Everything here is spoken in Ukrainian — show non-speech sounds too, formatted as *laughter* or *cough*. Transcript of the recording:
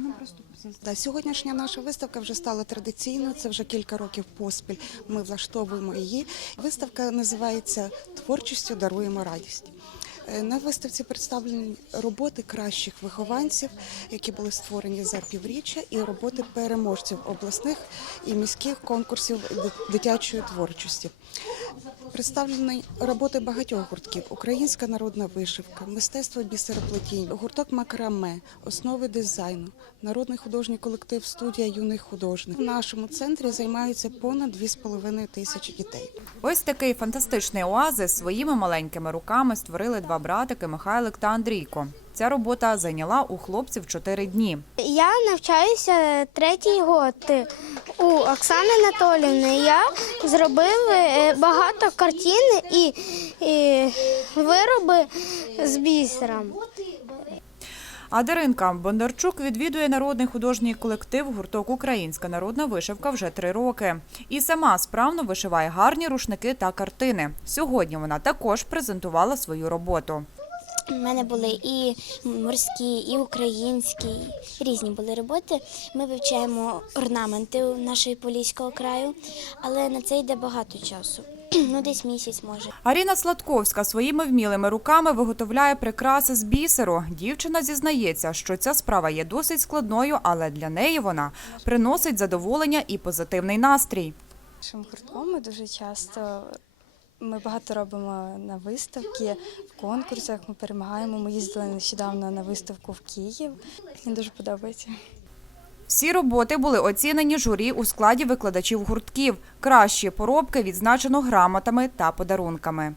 нам просто Да, сьогоднішня наша виставка вже стала традиційною. Це вже кілька років поспіль. Ми влаштовуємо її. Виставка називається Творчістю даруємо радість. Е, На виставці представлені роботи кращих вихованців, які були створені за півріччя, і роботи переможців обласних і міських конкурсів дитячої творчості. Представлені роботи багатьох гуртків: українська народна вишивка, мистецтво бісероплетінь, гурток макраме, основи дизайну, народний художній колектив студія юних художників. В нашому центрі займаються понад 2,5 тисячі дітей. Ось такий фантастичний оазис своїми маленькими руками створили два братики Михайлик та Андрійко. Ця робота зайняла у хлопців чотири дні. Я навчаюся третій год у Оксани Анатоліївни. Я зробив е, багато картин і, і вироби з бісером. А Даринка Бондарчук відвідує народний художній колектив гурток Українська народна вишивка вже три роки. І сама справно вишиває гарні рушники та картини. Сьогодні вона також презентувала свою роботу. У мене були і морські, і українські, різні були роботи. Ми вивчаємо орнаменти нашої поліського краю, але на це йде багато часу. *clears throat* Ну, десь місяць може. Аріна Сладковська своїми вмілими руками виготовляє прикраси з бісеру. Дівчина зізнається, що ця справа є досить складною, але для неї вона приносить задоволення і позитивний настрій. Нашим гуртком ми дуже часто ми багато робимо на виставки, в конкурсах. Ми перемагаємо. Ми їздили нещодавно на виставку в Київ. Мені дуже подобається. Всі роботи були оцінені журі у складі викладачів гуртків. Кращі поробки відзначено грамотами та подарунками.